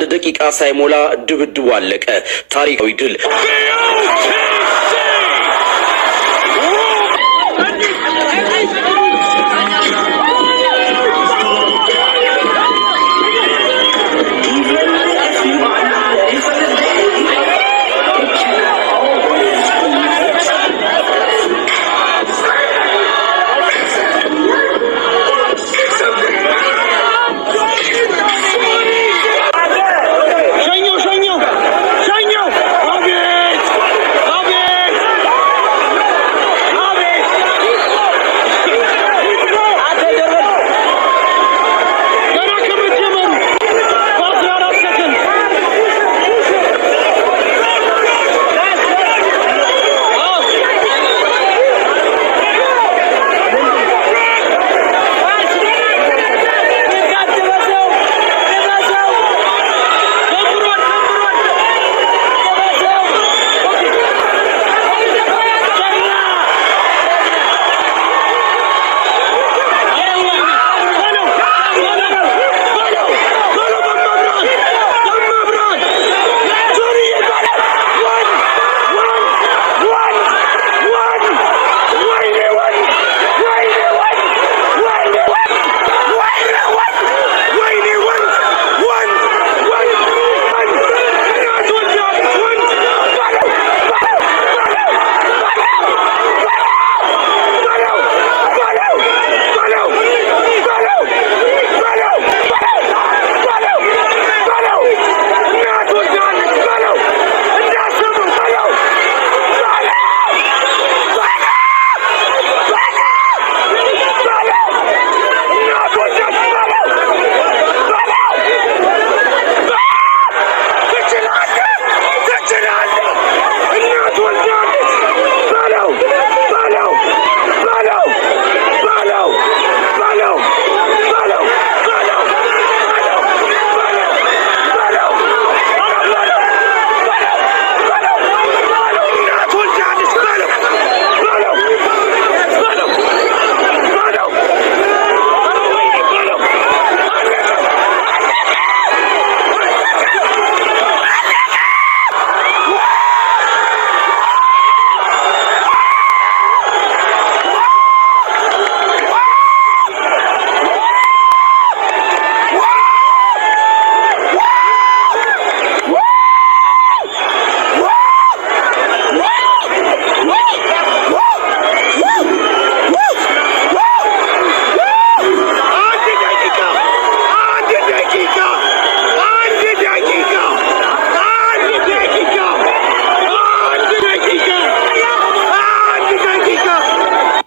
አንድ ደቂቃ ሳይሞላ ድብድቡ አለቀ። ታሪካዊ ድል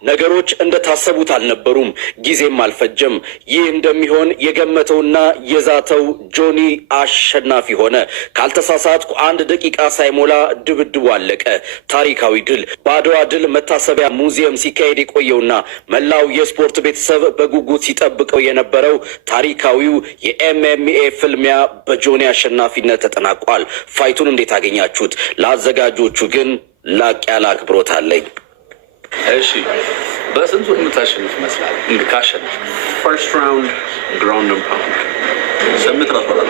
ነገሮች እንደታሰቡት አልነበሩም። ጊዜም አልፈጀም። ይህ እንደሚሆን የገመተውና የዛተው ጆኒ አሸናፊ ሆነ። ካልተሳሳትኩ አንድ ደቂቃ ሳይሞላ ድብድቡ አለቀ። ታሪካዊ ድል በአድዋ ድል መታሰቢያ ሙዚየም ሲካሄድ የቆየውና መላው የስፖርት ቤተሰብ በጉጉት ሲጠብቀው የነበረው ታሪካዊው የኤምኤምኤ ፍልሚያ በጆኒ አሸናፊነት ተጠናቋል። ፋይቱን እንዴት አገኛችሁት? ለአዘጋጆቹ ግን ላቅ ያለ አክብሮት አለኝ። እሺ በስንቱ የምታሸንፍ ይመስላል? ካሸንፍ ፈርስት ራውንድ ግራውንድ ኤንድ ፓውንድ ሰምት ራስዋላ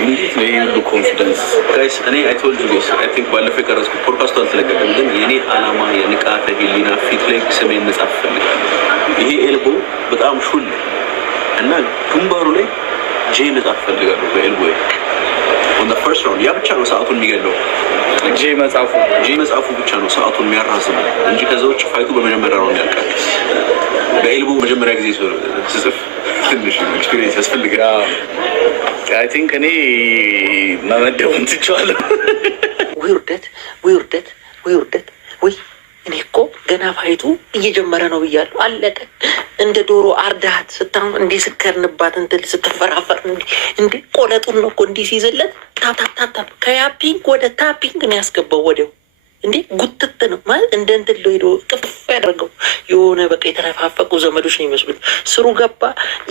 እንዴት ነው ይሄን ኮንፊደንስ ጋይስ? እኔ አይ ቶልድ ዩ ጋይስ አይ ቲንክ ባለፈው የቀረጽኩት ፖድካስቱ አልተለቀቀም፣ ግን የኔ አላማ የንቃተ ህሊና ፊት ላይ ስሜን መጻፍ ፈልጋለሁ። ይሄ ኤልቦ በጣም ሹል እና ግንባሩ ላይ ጄ መጻፍ ፈልጋለሁ በኤልቦ on the first round። ያ ብቻ ነው ሰዓቱን የሚገለው። ጄ መጻፉ ብቻ ነው ሰዓቱን የሚያራዝመው እንጂ ከዛ ውጭ ፋይቱ በመጀመሪያ ነው ያልቃል። በኤልቦ መጀመሪያ ጊዜ ስጽፍ ትንሽ ኤክስፒሪየንስ ያስፈልጋል። አይ ቲንክ እኔ መመደቡን ትችላለህ። ውርደት ወይ እኔ እኮ ገና ፋይቱ እየጀመረ ነው ብያለሁ። አለቀ። እንደ ዶሮ አርዳሃት ስታም እንዲህ ስከርንባት እንትን ስትፈራፈር እንዲህ ቆለጡን ነው እኮ እንዲህ ሲይዝለት ታፕ ከያፒንግ ወደ ታፒንግ ነው ያስገባው። ወዲያው እንዲህ ጉትት ነው ማለት እንደ እንትን ሄዶ ቅፍ ያደርገው የሆነ በቃ የተነፋፈቁ ዘመዶች ነው የሚመስሉት። ስሩ ገባ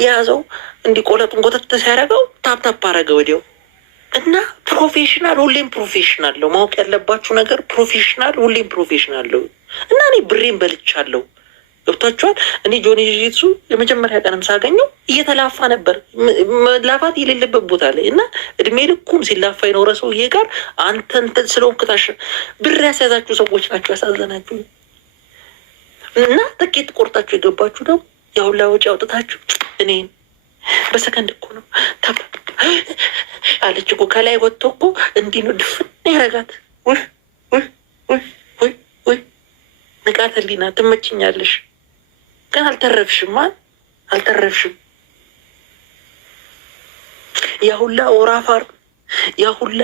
የያዘው እንዲህ ቆለጡን ጎተት ሲያደርገው ታፕ አረገ ወዲያው። እና ፕሮፌሽናል ሁሌም ፕሮፌሽናል ነው። ማወቅ ያለባችሁ ነገር ፕሮፌሽናል ሁሌም ፕሮፌሽናል ነው። እና እኔ ብሬን በልቻለሁ። ገብታችኋል? እኔ ጆኒ ጂጂትሱ የመጀመሪያ ቀንም ሳገኘው እየተላፋ ነበር፣ ላፋት የሌለበት ቦታ ላይ እና እድሜ ልኩን ሲላፋ የኖረ ሰውዬ ጋር አንተ እንትን ስለሆንክ ብር ያስያዛችሁ ሰዎች ናቸው ያሳዘናችሁ። እና ጥቂት ቆርጣችሁ የገባችሁ ደግሞ ያሁላ ወጪ አውጥታችሁ እኔን በሰከንድ እኮ ነው አለች እኮ ከላይ ወጥቶ እኮ እንዲህ ነው ድፍን ያረጋት። ወይ ንቃተ ህሊና ትመችኛለሽ፣ ግን አልተረፍሽም፣ አልተረፍሽም። ያሁላ ወራፋር ያሁላ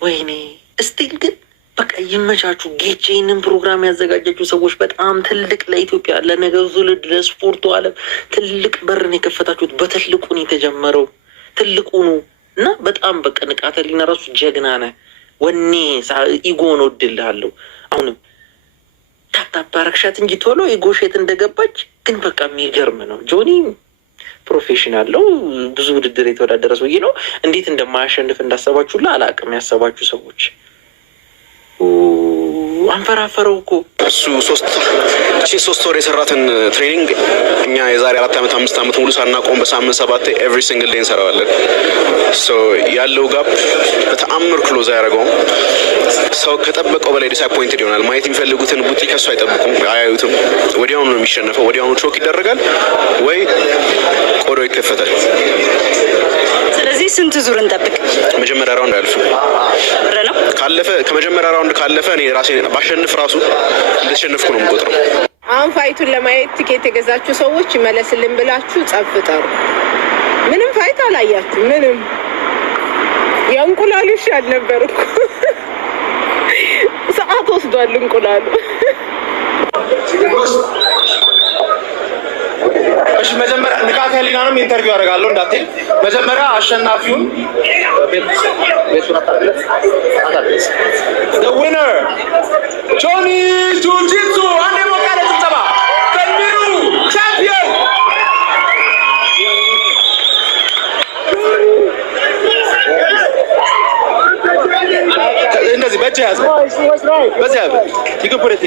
ወይኔ እስቲል ግን በቃ ይመቻችሁ። ጌቼ ይህንን ፕሮግራም ያዘጋጃችሁ ሰዎች በጣም ትልቅ ለኢትዮጵያ ለነገው ትውልድ ለስፖርቱ ዓለም ትልቅ በርን የከፈታችሁት በትልቁ ነው የተጀመረው። ትልቁ ነው እና በጣም በቃ ንቃተ ህሊና ራሱ ጀግና ነህ። ወኔ ኢጎን ወድልሃለሁ። አሁንም ታፕታፕ አረግሻት እንጂ ቶሎ ኢጎ ሼት እንደገባች ግን በቃ የሚገርም ነው። ጆኒ ፕሮፌሽናል ነው። ብዙ ውድድር የተወዳደረ ሰውዬ ነው። እንዴት እንደማያሸንፍ እንዳሰባችሁላ አላውቅም። ያሰባችሁ ሰዎች አንፈራፈረው እኮ እሱ ሶስት ወር የሰራትን ትሬኒንግ እኛ የዛሬ 4 ዓመት 5 ዓመት ሙሉ ሳናቆም በሳምንት 7 ኤቭሪ ሲንግል ዴይ እንሰራዋለን። ያለው ጋፕ በተአምር ክሎዝ አያደርገውም። ሰው ከጠበቀው በላይ ዲስአፖይንትድ ይሆናል። ማየት የሚፈልጉትን ቡጢ ከሱ አይጠብቁም፣ አያዩትም። ወዲያውኑ ነው የሚሸነፈው። ወዲያውኑ ቾክ ይደረጋል ወይ ቆዳው ይከፈታል። ስለዚህ ስንት ዙር እንጠብቅ? መጀመሪያ ራውንድ አያልፍ ብር ነው ካለፈ ከመጀመሪያ ራውንድ ካለፈ እኔ ራሴ ባሸንፍ ራሱ እንደተሸነፍኩ ነው የምቆጥረው። አሁን ፋይቱን ለማየት ቲኬት የገዛችሁ ሰዎች ይመለስልን ብላችሁ ጸፍ ጠሩ። ምንም ፋይት አላያችሁ። ምንም የእንቁላሉ ይሻል ነበር እኮ ሰዓት ወስዷል እንቁላሉ። እሺ መጀመሪያ ንቃተ ህሊናንም ኢንተርቪው አደርጋለሁ እንዳትል። መጀመሪያ አሸናፊውን the winner ጆኒ ጂጂትሱ አንዴ ሞቃለ ጭብጨባ the new champion እንደዚህ በእጅ ያዝ በዚህ ያዝ ይከብረት